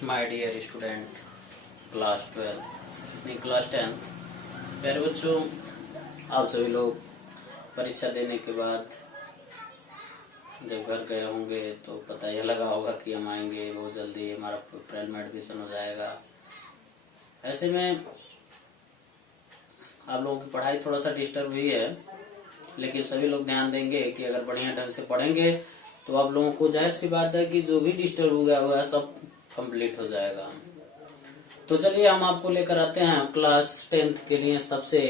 My dear student, class 12 नहीं class 10 प्यारे बच्चों, आप सभी लोग परीक्षा देने के बाद जब घर गए होंगे तो पता यह लगा होगा कि हम आएंगे बहुत जल्दी, हमारा अप्रैल में एडमिशन हो जाएगा। ऐसे में आप लोगों की पढ़ाई थोड़ा सा डिस्टर्ब हुई है, लेकिन सभी लोग ध्यान देंगे कि अगर बढ़िया ढंग से पढ़ेंगे तो आप लोगों को जाहिर सी बात है कि जो भी डिस्टर्ब हो गया हुआ सब कंप्लीट हो जाएगा। तो चलिए हम आपको लेकर आते हैं क्लास 10th के लिए सबसे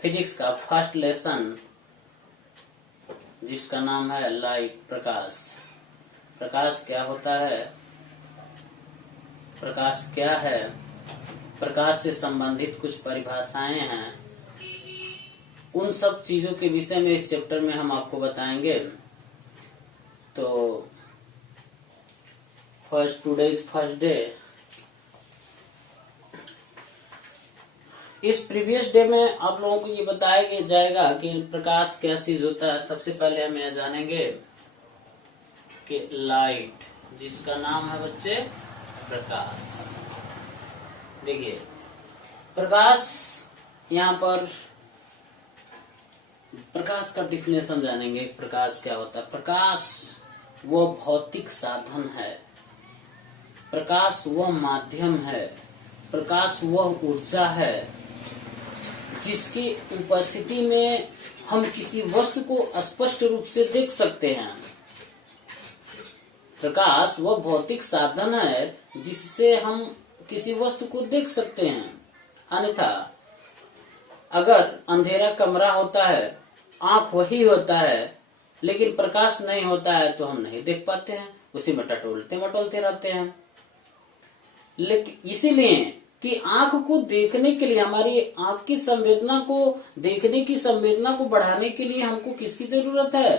फिजिक्स का फर्स्ट लेसन, जिसका नाम है लाइट, प्रकाश। प्रकाश क्या होता है, प्रकाश क्या है, प्रकाश से संबंधित कुछ परिभाषाएं हैं, उन सब चीजों के विषय में इस चैप्टर में हम आपको बताएंगे। तो टुडे इज फर्स्ट डे। इस प्रीवियस डे में आप लोगों को ये बताया जाएगा कि प्रकाश क्या चीज होता है। सबसे पहले हम यह जानेंगे कि लाइट, जिसका नाम है बच्चे प्रकाश। देखिए प्रकाश, यहाँ पर प्रकाश का डिफिनेशन जानेंगे। प्रकाश क्या होता है। प्रकाश वह भौतिक साधन है, प्रकाश वह माध्यम है, प्रकाश वह ऊर्जा है जिसकी उपस्थिति में हम किसी वस्तु को स्पष्ट रूप से देख सकते हैं। प्रकाश वह भौतिक साधन है जिससे हम किसी वस्तु को देख सकते हैं। अन्यथा अगर अंधेरा कमरा होता है, आंख वही होता है, लेकिन प्रकाश नहीं होता है तो हम नहीं देख पाते हैं, उसी में टटोलते मटोलते रहते हैं। लेकिन इसीलिए कि आंख को देखने के लिए, हमारी आंख की संवेदना को, देखने की संवेदना को बढ़ाने के लिए हमको किसकी जरूरत है,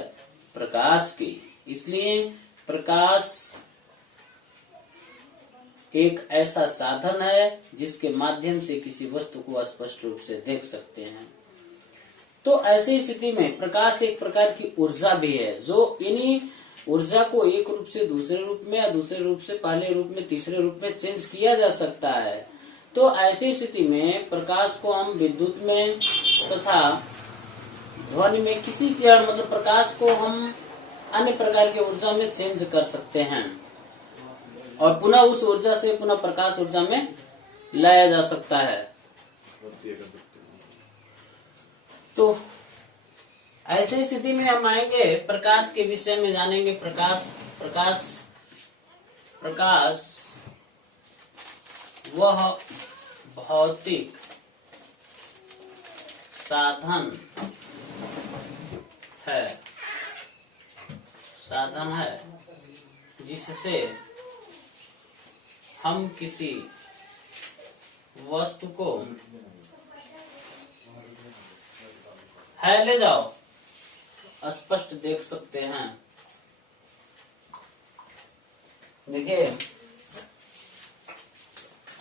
प्रकाश की। इसलिए प्रकाश एक ऐसा साधन है जिसके माध्यम से किसी वस्तु को स्पष्ट रूप से देख सकते हैं। तो ऐसी स्थिति में प्रकाश एक प्रकार की ऊर्जा भी है, जो इन्हीं ऊर्जा को एक रूप से दूसरे रूप में या दूसरे रूप से पहले रूप में तीसरे रूप में चेंज किया जा सकता है। तो ऐसी स्थिति में प्रकाश को हम विद्युत में तथा ध्वनि में किसी जड़, मतलब प्रकाश को हम अन्य प्रकार की ऊर्जा में चेंज कर सकते हैं और पुनः उस ऊर्जा से पुनः प्रकाश ऊर्जा में लाया जा सकता है। तो ऐसी स्थिति में हम आएंगे प्रकाश के विषय में जानेंगे। प्रकाश वह भौतिक साधन है जिससे हम किसी वस्तु को ले जाओ स्पष्ट देख सकते हैं। देखिए,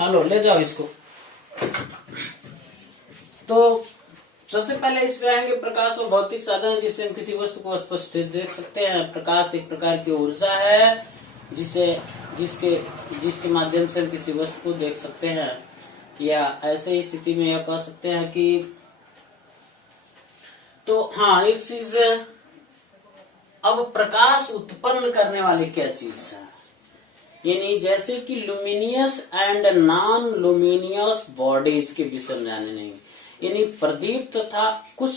हेलो, ले जाओ इसको। तो सबसे पहले इसमें आएंगे प्रकाश और भौतिक साधन है जिससे हम किसी वस्तु को स्पष्ट देख सकते हैं। प्रकाश एक प्रकार की ऊर्जा है जिसके माध्यम से हम किसी वस्तु को देख सकते हैं, या ऐसे ही स्थिति में यह कह सकते हैं कि, तो हाँ, एक चीज, अब प्रकाश उत्पन्न करने वाली क्या चीज है, यानी जैसे कि luminous and non luminous bodies के विषय में जाने नहीं, यानी प्रदीप्त तथा कुछ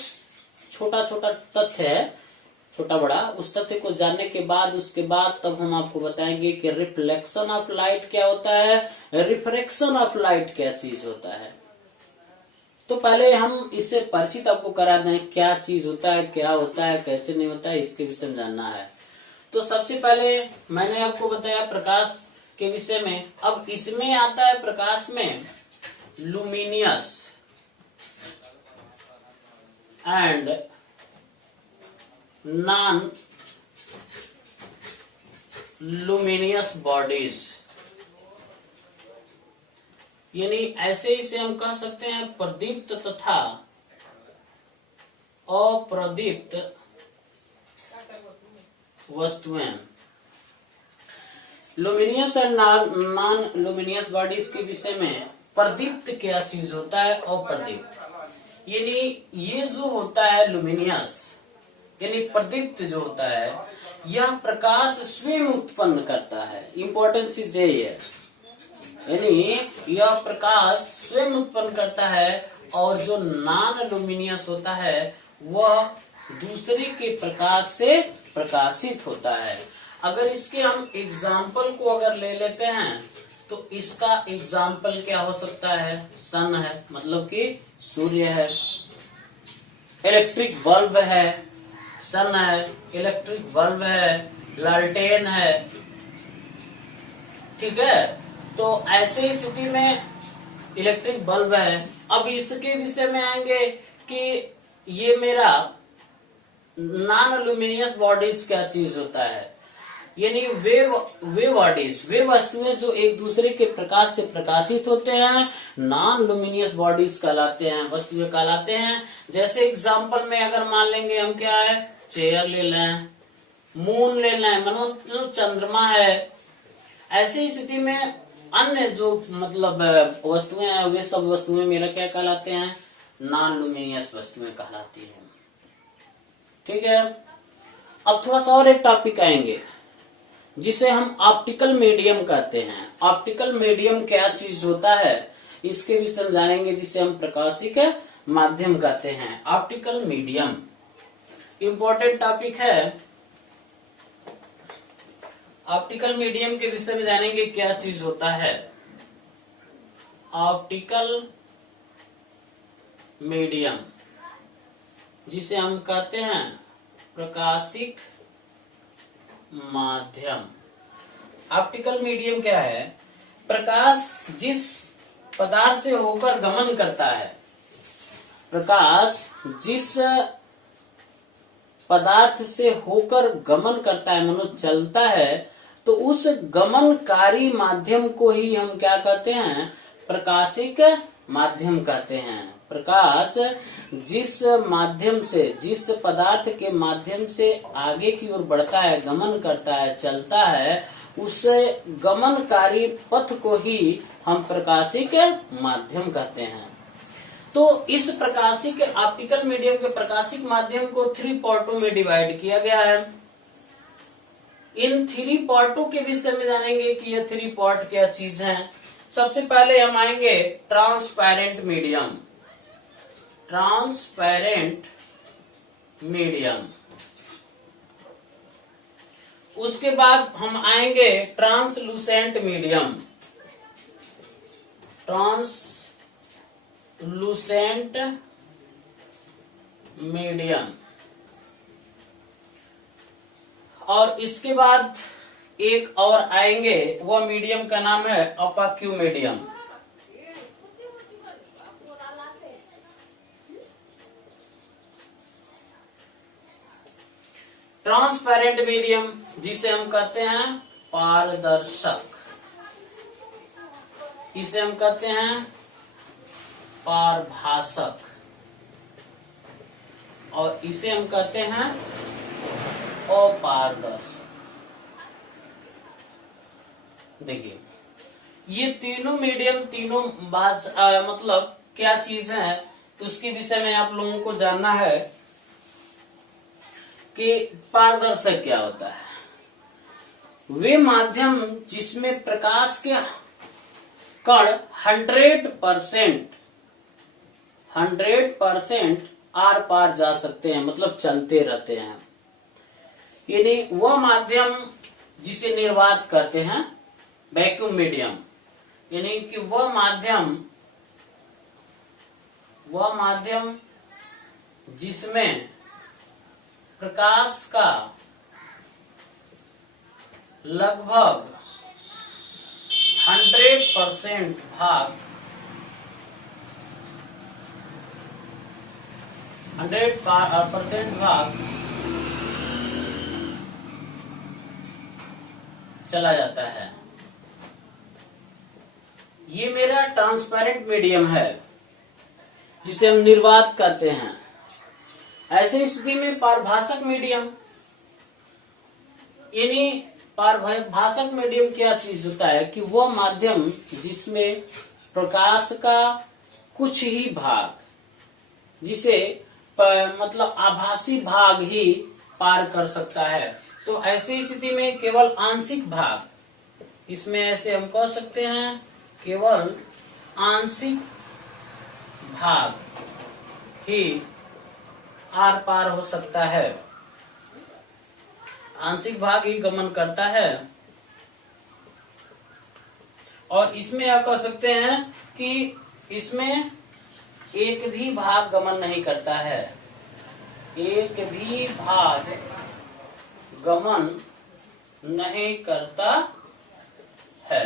छोटा छोटा तथ्य है, छोटा बड़ा, उस तथ्य को जानने के बाद उसके बाद तब हम आपको बताएंगे कि रिफ्लेक्शन ऑफ लाइट क्या होता है, रिफ्रैक्शन ऑफ लाइट क्या चीज होता है। तो पहले हम इससे परिचित आपको करा दें, क्या चीज होता है, क्या होता है, कैसे नहीं होता है, इसके विषय में जानना है। तो सबसे पहले मैंने आपको बताया प्रकाश के विषय में। अब इसमें आता है प्रकाश में luminous and non luminous bodies, यानी ऐसे इसे हम कह सकते हैं प्रदीप्त तथा अप्रदीप्त वस्तुएं। Luminous and non luminous bodies के विषय में प्रदीप्त क्या चीज होता है और प्रदीप्त यानी ये जो होता है लुमिनियस यानी प्रदीप्त जो होता है यह प्रकाश स्वयं उत्पन्न करता है। इम्पोर्टेंट चीज यही है, यानी यह प्रकाश स्वयं उत्पन्न करता है और जो नॉन लुमिनियस होता है वह दूसरे के प्रकाश से प्रकाशित होता है। अगर इसके हम एग्जाम्पल को अगर ले लेते हैं तो इसका एग्जाम्पल क्या हो सकता है, सन है मतलब कि सूर्य है, इलेक्ट्रिक बल्ब है, सन है, इलेक्ट्रिक बल्ब है, लालटेन है, ठीक है। तो ऐसे स्थिति में इलेक्ट्रिक बल्ब है। अब इसके विषय में आएंगे कि ये मेरा नॉन लुमिनियस बॉडीज क्या चीज होता है, यानी वे बॉडीज वे वस्तुएं जो एक दूसरे के प्रकाश से प्रकाशित होते हैं नॉन लुमिनियस बॉडीज कहलाते हैं, वस्तुएं कहलाते हैं। जैसे एग्जांपल में अगर मान लेंगे हम क्या है, चेयर ले लें, मून ले लें, मतलब चंद्रमा है। ऐसी स्थिति में अन्य जो मतलब वस्तुएं हैं वे सब वस्तुएं मेरा क्या कहलाते हैं, नॉन लुमिनियस वस्तुएं कहलाती हैं, ठीक है। अब थोड़ा सा और एक टॉपिक आएंगे जिसे हम ऑप्टिकल मीडियम कहते हैं। ऑप्टिकल मीडियम क्या चीज होता है इसके विषय में जानेंगे, जिसे हम प्रकाशिक माध्यम कहते हैं। ऑप्टिकल मीडियम इंपॉर्टेंट टॉपिक है। ऑप्टिकल मीडियम के विषय में जानेंगे क्या चीज होता है। ऑप्टिकल मीडियम जिसे हम कहते हैं प्रकाशिक माध्यम। ऑप्टिकल मीडियम क्या है, प्रकाश जिस पदार्थ से होकर गमन करता है, प्रकाश जिस पदार्थ से होकर गमन करता है मनो चलता है, तो उस गमनकारी माध्यम को ही हम क्या कहते हैं, प्रकाशिक माध्यम कहते हैं। प्रकाश जिस माध्यम से जिस पदार्थ के माध्यम से आगे की ओर बढ़ता है, गमन करता है, चलता है, उस गमनकारी पथ को ही हम प्रकाशिक माध्यम कहते हैं। तो इस प्रकाशिक ऑप्टिकल मीडियम के प्रकाशिक माध्यम को 3 पार्टों में डिवाइड किया गया है। इन 3 पार्टों के विषय में जानेंगे कि ये 3 पार्ट क्या चीज हैं। सबसे पहले हम आएंगे ट्रांसपेरेंट मीडियम। ट्रांसपेरेंट मीडियम, उसके बाद हम आएंगे ट्रांसलूसेंट मीडियम। ट्रांसलूसेंट मीडियम, और इसके बाद एक और आएंगे, वह मीडियम का नाम है अपाक्यू मीडियम। ट्रांसपेरेंट मीडियम जिसे हम कहते हैं पारदर्शक, इसे हम कहते हैं पारभासक, और इसे हम कहते हैं अपारदर्शक। देखिए ये तीनों मीडियम तीनों बात मतलब क्या चीज है उसके विषय में आप लोगों को जानना है कि पारदर्शक क्या होता है। वे माध्यम जिसमें प्रकाश के कण 100% आर पार जा सकते हैं, मतलब चलते रहते हैं, यानी वह माध्यम जिसे निर्वात कहते हैं वैक्यूम मीडियम, यानी कि वह माध्यम जिसमें प्रकाश का लगभग 100% भाग 100% भाग चला जाता है। ये मेरा ट्रांसपेरेंट मीडियम है जिसे हम निर्वात कहते हैं। ऐसी स्थिति में पारभासक मीडियम, यानी पारभाषक मीडियम क्या चीज होता है कि वह माध्यम जिसमें प्रकाश का कुछ ही भाग, जिसे मतलब आभासी भाग ही पार कर सकता है। तो ऐसी स्थिति में केवल आंशिक भाग, इसमें ऐसे हम कह सकते हैं केवल आंशिक भाग ही आर पार हो सकता है, आंशिक भाग ही गमन करता है। और इसमें आप कह सकते हैं कि इसमें एक भी भाग गमन नहीं करता है, एक भी भाग गमन नहीं करता है।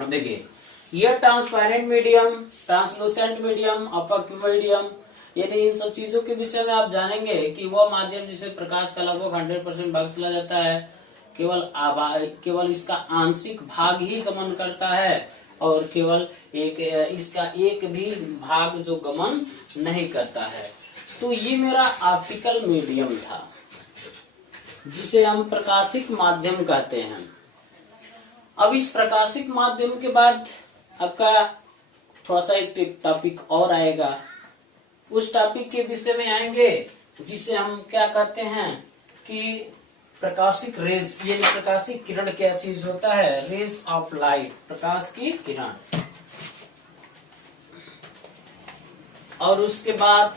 अब देखिए, यह transparent medium, translucent medium, opaque medium, यानी इन सब चीजों के विषय में आप जानेंगे कि वह माध्यम जिसे प्रकाश का लगभग 100% भाग चला जाता है, केवल इसका आंशिक भाग ही गमन करता है और केवल इसका एक भी भाग जो गमन नहीं करता है। तो ये मेरा ऑप्टिकल मीडियम था जिसे हम प्रकाशिक माध्यम कहते हैं। अब इस प्रकाशिक माध्यम के बाद आपका थोड़ा सा एक टॉपिक और आएगा, उस टॉपिक के विषय में आएंगे जिसे हम क्या कहते हैं कि प्रकाशिक रेज, ये प्रकाशिक किरण क्या चीज होता है, रेज ऑफ लाइट, प्रकाश की किरण। और उसके बाद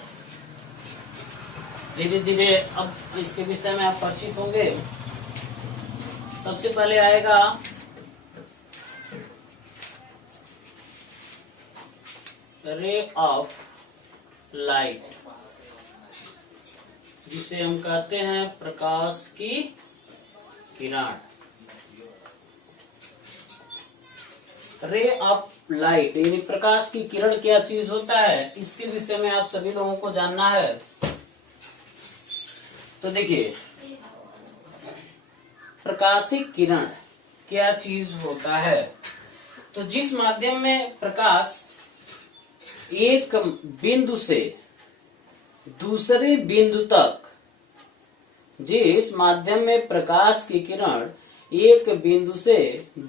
धीरे धीरे अब इसके विषय में आप परिचित होंगे। सबसे पहले आएगा रे ऑफ लाइट, जिसे हम कहते हैं प्रकाश की किरण। रे ऑफ लाइट यानी प्रकाश की किरण क्या चीज होता है, इसके विषय में आप सभी लोगों को जानना है। तो देखिए, प्रकाशिक किरण क्या चीज होता है, तो जिस माध्यम में प्रकाश एक बिंदु से दूसरे बिंदु तक, जिस माध्यम में प्रकाश की किरण एक बिंदु से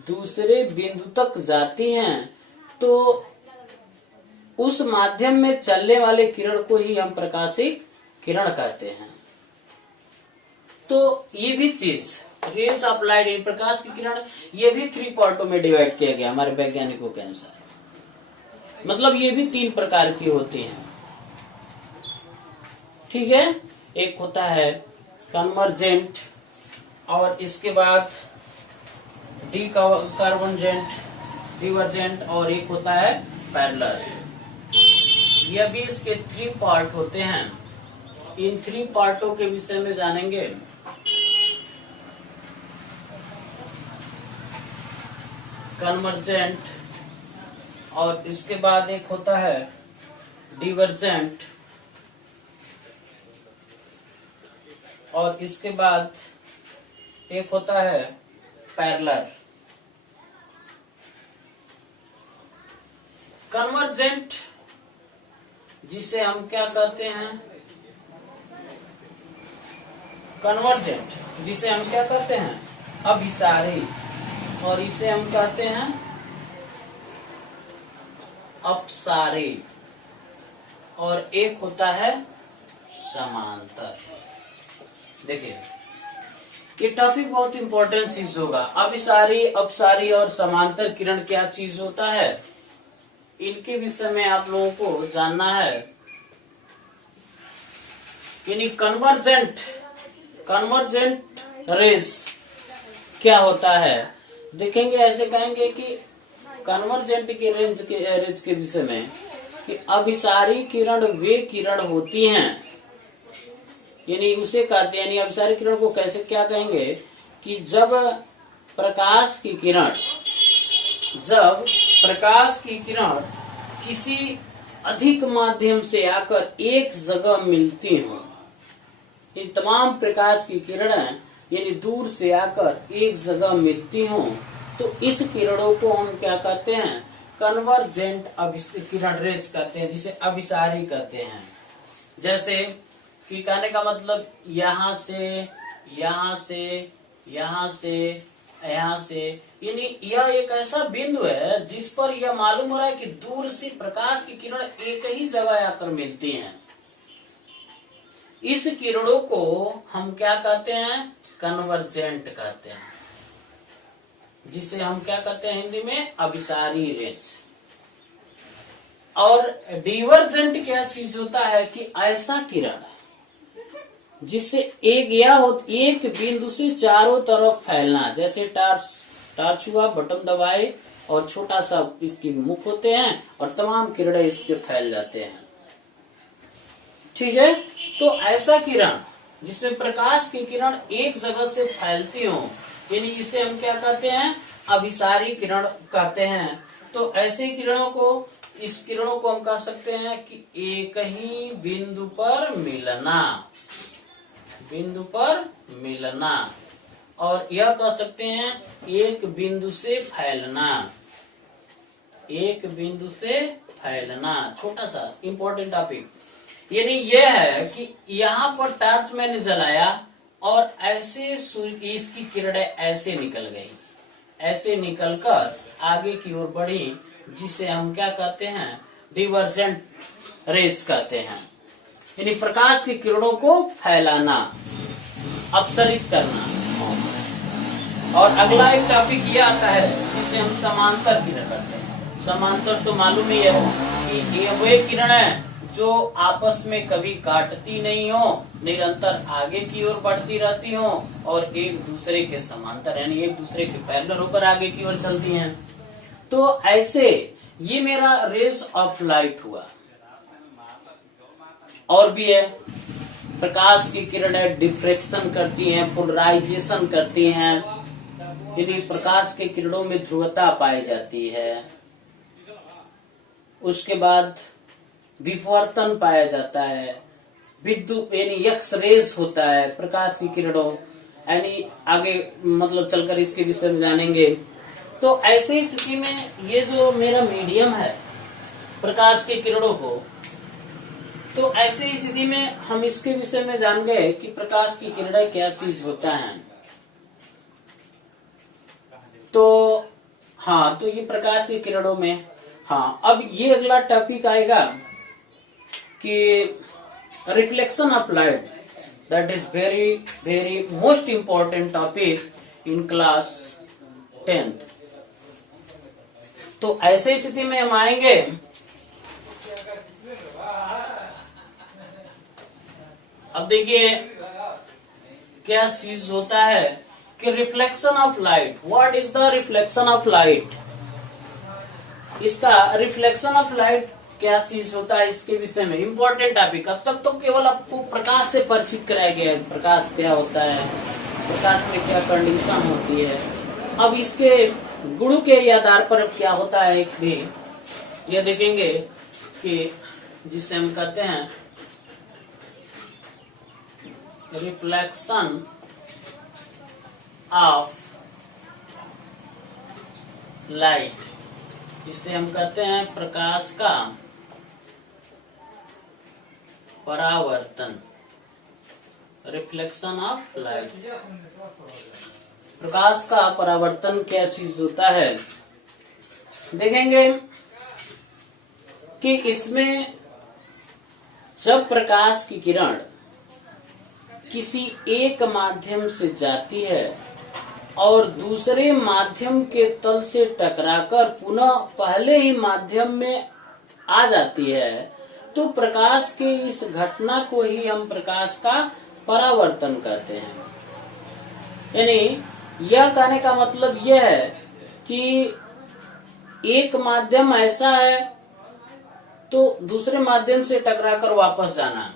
दूसरे बिंदु तक जाती हैं, तो उस माध्यम में चलने वाले किरण को ही हम प्रकाशिक किरण कहते हैं। तो ये भी चीज रेज ऑफ लाइट, प्रकाश की किरण, ये भी 3 पार्टों में डिवाइड किया गया हमारे वैज्ञानिकों के अनुसार। मतलब ये भी 3 प्रकार की होती हैं, ठीक है। एक होता है कन्वर्जेंट, और इसके बाद डिकन्वर्जेंट, डिवर्जेंट, और एक होता है पैरेलल। यह भी इसके 3 पार्ट होते हैं। इन 3 पार्टों के विषय में जानेंगे। कन्वर्जेंट, और इसके बाद एक होता है डिवर्जेंट, और इसके बाद एक होता है पैरेलल। कन्वर्जेंट जिसे हम क्या कहते हैं, कन्वर्जेंट जिसे हम क्या कहते हैं, अभिसारी, और इसे हम कहते हैं अपसारी, और एक होता है समांतर। देखिए, ये टॉपिक बहुत इंपॉर्टेंट चीज होगा। अभिसारी, अपसारी और समांतर किरण क्या चीज होता है, इनके विषय में आप लोगों को जानना है। यानी कन्वर्जेंट रेज क्या होता है, देखेंगे। ऐसे कहेंगे कि कन्वर्जेंट के रेज के विषय में कि अभिसारी किरण वे किरण होती हैं, यानी उसे कहते हैं, यानी अभिसारी किरण को कैसे क्या कहेंगे कि जब प्रकाश की किरण किसी अधिक माध्यम से आकर एक जगह मिलती हो, इन तमाम प्रकाश की किरणें यानी दूर से आकर एक जगह मिलती हो, तो इस किरणों को हम क्या कहते हैं, कन्वर्जेंट किरण रेज कहते हैं, जिसे अभिसारी कहते हैं। जैसे कि कहने का मतलब यहाँ से यहाँ से यानी यह एक ऐसा बिंदु है जिस पर यह मालूम हो रहा है कि दूर से प्रकाश की किरण एक ही जगह आकर मिलती हैं। इस किरणों को हम क्या कहते हैं? कन्वर्जेंट कहते हैं, जिसे हम क्या कहते हैं हिंदी में? अभिसारी रेज। और डिवर्जेंट क्या चीज होता है कि ऐसा किरण जिससे एक बिंदु से चारों तरफ फैलना, जैसे टार्च हुआ, बटन दबाए और छोटा सा इसकी मुख होते हैं और तमाम किरणें इसके फैल जाते हैं। ठीक है, तो ऐसा किरण जिसमें प्रकाश की किरण एक जगह से फैलती हो, यानी इसे हम क्या कहते हैं? अभिसारी किरण कहते हैं। तो ऐसे किरणों को, इस किरणों को हम कह सकते हैं कि एक ही बिंदु पर मिलना, और यह कह सकते हैं एक बिंदु से फैलना। छोटा सा इंपॉर्टेंट टॉपिक, यानी यह है कि यहाँ पर टॉर्च मैंने जलाया और ऐसे इसकी किरणें ऐसे निकल गई, ऐसे निकलकर आगे की ओर बढ़ी, जिसे हम क्या कहते हैं? डिवर्जेंट रेस कहते हैं। यानी प्रकाश की किरणों को फैलाना, अपसरित करना। और अगला एक टॉपिक यह आता है जिसे हम समांतर किरण कहते हैं। समांतर तो मालूम ही है कि ये वे किरण है जो आपस में कभी काटती नहीं हो, निरंतर आगे की ओर बढ़ती रहती हो और एक दूसरे के समांतर, यानी एक दूसरे के पैरेलल होकर आगे की ओर चलती हैं। तो ऐसे ये मेरा रेस ऑफ लाइट हुआ। और भी है, प्रकाश की किरणें डिफ्रेक्शन करती हैं, पोलराइजेशन करती हैं, यानी प्रकाश के किरणों में ध्रुवता पाई जाती है। उसके बाद विवर्तन पाया जाता है, विद्युत यानी एक्स रेस होता है प्रकाश की किरणों, यानी आगे मतलब चलकर इसके विषय में जानेंगे। तो ऐसी स्थिति में ये जो मेरा मीडियम है प्रकाश की किरणों को, तो ऐसी स्थिति में हम इसके विषय में जान गए कि प्रकाश की किरणें क्या चीज होता है। तो हाँ, तो ये प्रकाश की किरणों में, हाँ, अब ये अगला टॉपिक आएगा कि reflection of light, that is very very most important topic in class 10th। तो ऐसे स्थिति में हम आएंगे अब देखिए क्या चीज होता है कि reflection of light. What is the reflection of light? इसका रिफ्लेक्शन ऑफ लाइट क्या चीज होता है, इसके विषय में इम्पोर्टेंट टॉपिक। अब तक तो केवल आपको प्रकाश से परिचित कराया गया है, प्रकाश क्या होता है, प्रकाश में क्या कंडीशन होती है। अब इसके गुण के आधार पर क्या होता है एक भी ये देखेंगे कि जिसे हम कहते हैं रिफ्लेक्शन ऑफ लाइट, जिसे हम कहते हैं प्रकाश का परावर्तन, रिफ्लेक्शन ऑफ लाइट। प्रकाश का परावर्तन क्या चीज होता है, देखेंगे कि इसमें जब प्रकाश की किरण किसी एक माध्यम से जाती है और दूसरे माध्यम के तल से टकराकर पुनः पहले ही माध्यम में आ जाती है, तो प्रकाश के इस घटना को ही हम प्रकाश का परावर्तन कहते हैं। यानी यह कहने का मतलब यह है कि एक माध्यम ऐसा है तो दूसरे माध्यम से टकराकर वापस जाना।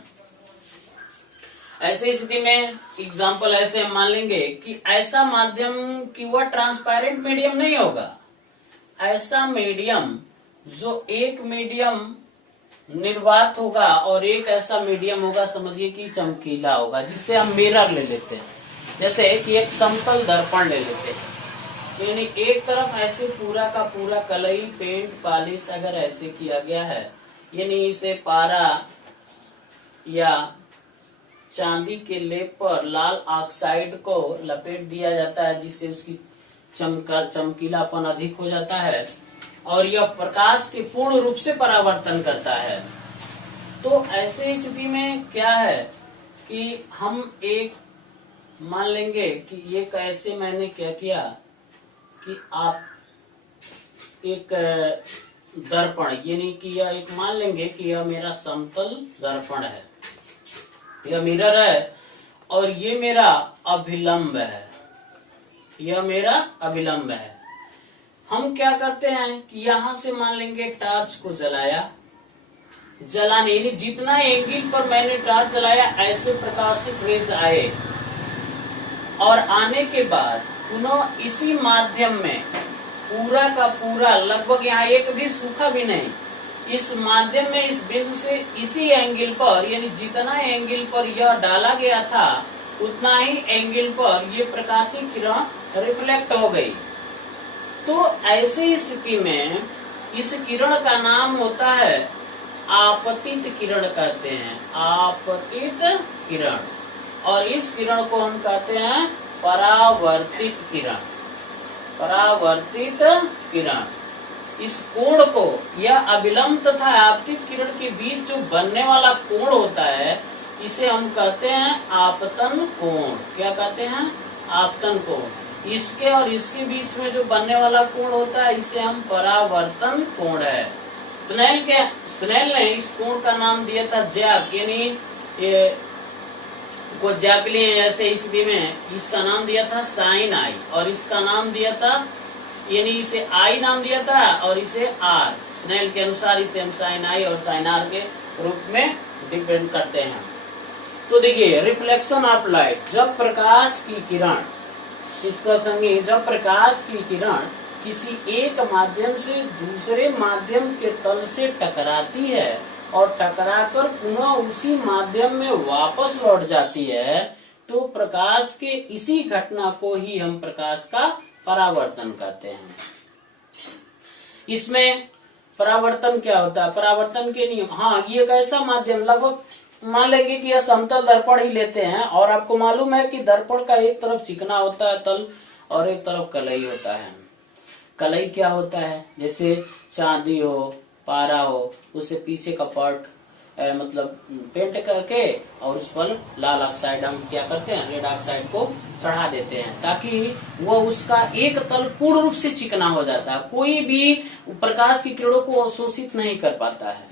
ऐसे स्थिति में एग्जाम्पल ऐसे मान लेंगे कि ऐसा माध्यम कि वह ट्रांसपेरेंट मीडियम नहीं होगा, ऐसा मीडियम जो एक मीडियम निर्वात होगा और एक ऐसा मीडियम होगा समझिए कि चमकीला होगा, जिससे हम मिरर ले लेते हैं। जैसे कि एक समतल दर्पण ले लेते हैं, यानी एक तरफ ऐसे पूरा का पूरा कलई पेंट पॉलिश अगर ऐसे किया गया है, यानी इसे पारा या चांदी के लेप पर लाल ऑक्साइड को लपेट दिया जाता है, जिससे उसकी चमकीलापन अधिक हो जाता है और यह प्रकाश के पूर्ण रूप से परावर्तन करता है। तो ऐसे स्थिति में क्या है कि हम एक मान लेंगे कि ये कैसे मैंने क्या किया कि आप एक दर्पण यानी कि यह एक मान लेंगे कि यह मेरा समतल दर्पण है, यह मिरर है और ये मेरा अभिलंब है, यह मेरा अभिलंब है। हम क्या करते हैं कि यहां से मान लेंगे टॉर्च को जलाने यानी जितना एंगल पर मैंने टॉर्च जलाया ऐसे प्रकाशित रेज आए और आने के बाद पुनः इसी माध्यम में पूरा का पूरा लगभग यहाँ एक भी सूखा भी नहीं, इस माध्यम में इस बिंदु से इसी एंगल पर यानी जितना एंगल पर यह डाला गया था उतना ही एंगल पर ये प्रकाशीय किरण रिफ्लेक्ट हो गई। तो ऐसी स्थिति में इस किरण का नाम होता है आपतित किरण कहते हैं, आपतित किरण। और इस किरण को हम कहते हैं परावर्तित किरण, परावर्तित किरण। इस कोण को यह अभिलंब तथा आपतित किरण के बीच जो बनने वाला कोण होता है इसे हम कहते हैं आपतन कोण। क्या कहते हैं? आपतन कोण। इसके और इसके बीच में जो बनने वाला कोण होता है इसे हम परावर्तन कोण है। स्नेल ने इस कोण का नाम दिया था जैक, यानी को जैकलिन ऐसे स्थिति में इसका नाम दिया था साइन आई और इसका नाम दिया था यानी इसे आई नाम दिया था और इसे आर। स्नेल के अनुसार इसे हम साइन आई और साइन आर के रूप में डिपेंड करते हैं। तो देखिए रिफ्लेक्शन ऑफ लाइट, जब प्रकाश की किरण, इसका संगे जब प्रकाश की किरण किसी एक माध्यम से दूसरे माध्यम के तल से टकराती है और टकराकर पुनः उसी माध्यम में वापस लौट जाती है तो प्रकाश के इसी घटना को ही हम प्रकाश का परावर्तन कहते हैं। इसमें परावर्तन क्या होता है? परावर्तन के नियम, हाँ ये एक ऐसा माध्यम, लगभग मान लेंगे कि यह समतल दर्पण ही लेते हैं और आपको मालूम है कि दर्पण का एक तरफ चिकना होता है तल और एक तरफ कलई होता है। कलई क्या होता है? जैसे चांदी हो, पारा हो, उसे पीछे का पार्ट मतलब पेंट करके और उस पर लाल ऑक्साइड हम क्या करते हैं, रेड ऑक्साइड को चढ़ा देते हैं ताकि वो उसका एक तल पूर्ण रूप से चिकना हो जाता है, कोई भी प्रकाश की किरणों को अवशोषित नहीं कर पाता है,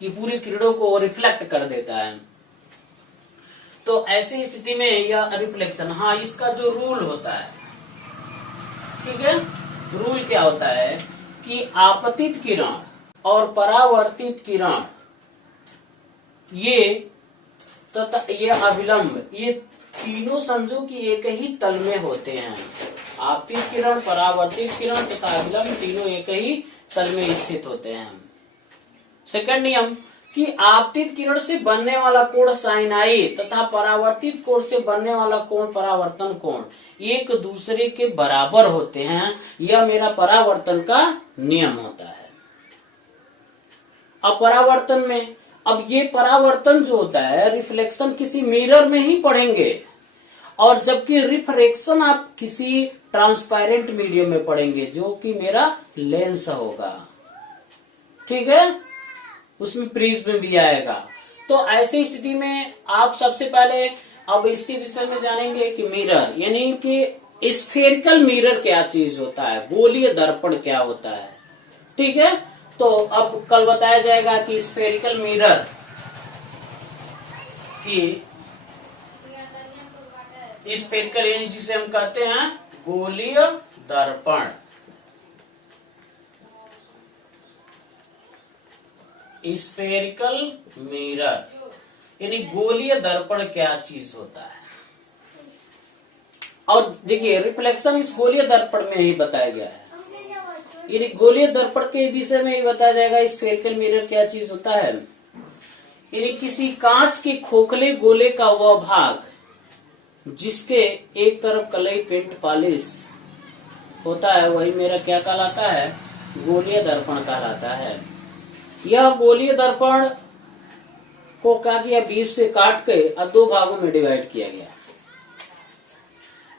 ये पूरी किरणों को रिफ्लेक्ट कर देता है। तो ऐसी स्थिति में यह रिफ्लेक्शन, हाँ इसका जो रूल होता है, ठीक है, रूल क्या होता है कि आपतित किरण और परावर्तित किरण ये तथा ये अभिलंब, ये तीनों समझो कि एक ही तल में होते हैं। आपतित किरण, परावर्तित किरण तथा अभिलंब तीनों एक ही तल में स्थित होते हैं। सेकंड नियम कि आपतित किरण से बनने वाला कोण साइन आई तथा परावर्तित कोण से बनने वाला कोण परावर्तन कोण एक दूसरे के बराबर होते हैं। यह मेरा परावर्तन का नियम होता है। अब परावर्तन में, अब ये परावर्तन जो होता है रिफ्लेक्शन किसी मिरर में ही पढ़ेंगे और जबकि रिफ्रैक्शन आप किसी ट्रांसपेरेंट मीडियम में पढ़ेंगे जो कि मेरा लेंस होगा, ठीक है, उसमें प्रिज्म भी आएगा। तो ऐसी स्थिति में आप सबसे पहले अब इसके विषय में जानेंगे कि मिरर यानी कि स्फेरिकल मिरर क्या चीज होता है, गोलीय दर्पण क्या होता है, ठीक है। तो अब कल बताया जाएगा कि स्फेरिकल मिरर की स्फेरिकल यानी जिसे हम कहते हैं गोलीय दर्पण, स्फेरिकल मिरर यानी गोलीय दर्पण क्या चीज होता है। और देखिए रिफ्लेक्शन इस गोलीय दर्पण में ही बताया गया है, यानी गोलीय दर्पण के विषय में ही बताया जाएगा स्फेरिकल मिरर क्या चीज होता है। यानी किसी कांच के खोखले गोले का वह भाग जिसके एक तरफ कलई पेंट पॉलिश होता है वही मेरा क्या कहलाता है, गोलीय दर्पण कहलाता है। यह गोलीय दर्पण को क्या किया, 20 से काट के और 2 भागों में डिवाइड किया गया।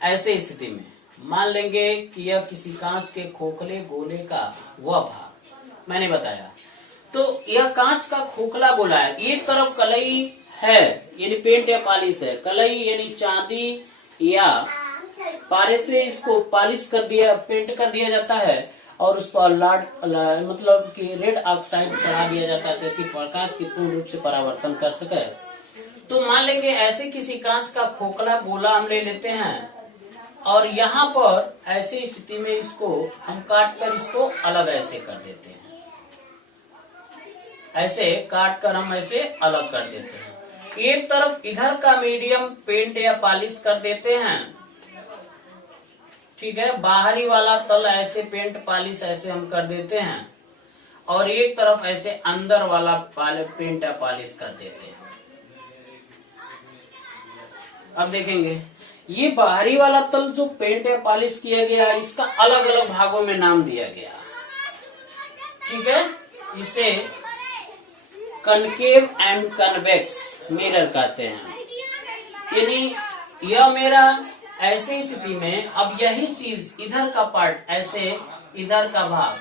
ऐसे स्थिति में मान लेंगे कि यह किसी कांच के खोखले गोले का वह भाग मैंने बताया। तो यह कांच का खोखला गोला है, एक तरफ कलई है यानी पेंट या पॉलिश है, कलई यानी चांदी या पारे से इसको पॉलिश कर दिया, पेंट कर दिया जाता है और उस पर मतलब कि रेड ऑक्साइड चढ़ा दिया जाता है ताकि प्रकाश की पूर्ण रूप से परावर्तन कर सके। तो मान लेंगे ऐसे किसी कांच का खोखला गोला हम ले लेते हैं और यहाँ पर ऐसी स्थिति में इसको हम काट कर इसको अलग ऐसे कर देते हैं, ऐसे काट कर हम ऐसे अलग कर देते हैं। एक तरफ इधर का मीडियम पेंट या पॉलिश कर देते हैं, ठीक है, बाहरी वाला तल ऐसे पेंट पॉलिश ऐसे हम कर देते हैं और एक तरफ ऐसे अंदर वाला पेंट या पॉलिश कर देते हैं। अब देखेंगे ये बाहरी वाला तल जो पेंट या पॉलिश किया गया इसका अलग अलग भागों में नाम दिया गया, ठीक है। इसे कनकेव एंड कन्वेक्स मिरर कहते हैं। यानी यह मेरा ऐसी स्थिति में अब यही चीज इधर का पार्ट ऐसे, इधर का भाग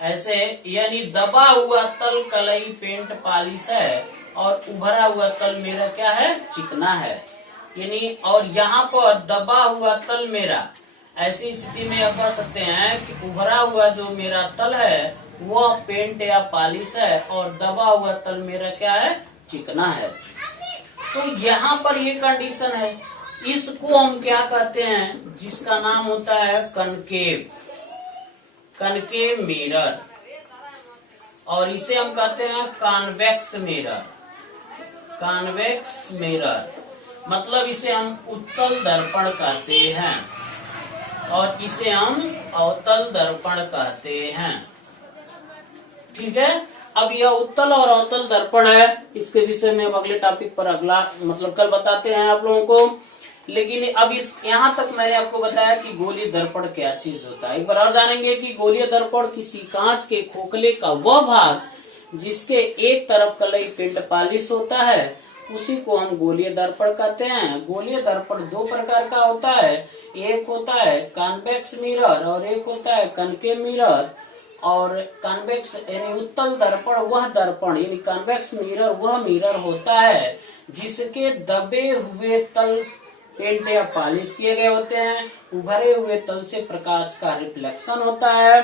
ऐसे, यानी दबा हुआ तल कलई पेंट पॉलिश है और उभरा हुआ तल मेरा क्या है, चिकना है। यानी और यहाँ पर दबा हुआ तल मेरा, ऐसी स्थिति में यह कह सकते हैं कि उभरा हुआ जो मेरा तल है वह पेंट या पॉलिश है और दबा हुआ तल मेरा क्या है, चिकना है। तो यहाँ पर ये कंडीशन है, इसको हम क्या कहते हैं, जिसका नाम होता है कनकेव, कनकेव मिरर, और इसे हम कहते हैं कॉन्वेक्स मिरर, कॉन्वेक्स मिरर। मतलब इसे हम उत्तल दर्पण कहते हैं और इसे हम अवतल दर्पण कहते हैं, ठीक है। अब यह उत्तल और अवतल दर्पण है, इसके विषय में अब अगले टॉपिक पर अगला मतलब कल बताते हैं आप लोगों को। लेकिन अब इस यहाँ तक मैंने आपको बताया कि गोलीय दर्पण क्या चीज होता है। एक बार और जानेंगे कि गोलीय दर्पण किसी कांच के खोखले का वह भाग जिसके एक तरफ कलई पेंट पॉलिश होता है उसी को हम गोलीय दर्पण कहते हैं। गोलीय दर्पण 2 प्रकार का होता है, एक होता है कॉन्वेक्स मिरर और एक होता है कनकेव मिरर। और कॉन्वेक्स यानी उत्तल दर्पण वह दर्पण यानी कॉन्वेक्स मिरर वह मिरर होता है जिसके दबे हुए तल पेंट या पॉलिश किए गए होते हैं, उभरे हुए तल से प्रकाश का रिफ्लेक्शन होता है।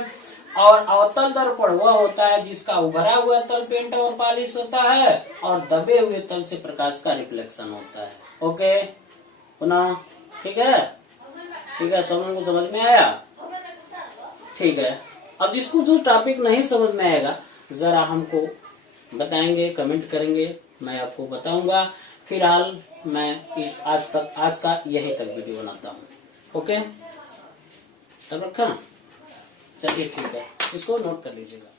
और अवतल दर्पण वह होता है जिसका उभरा हुआ तल पेंट और पॉलिश होता है और दबे हुए तल से प्रकाश का रिफ्लेक्शन होता है। ओके, पुनः ठीक है, ठीक है, सब लोगों को समझ में आया, ठीक है। अब जिसको जो टॉपिक नहीं समझ में आएगा जरा हमको बताएंगे, कमेंट करेंगे, मैं आपको बताऊंगा। फिलहाल मैं इस आज का यही तक वीडियो बनाता हूँ। ओके, तब रखा, चलिए ठीक है, इसको नोट कर लीजिएगा।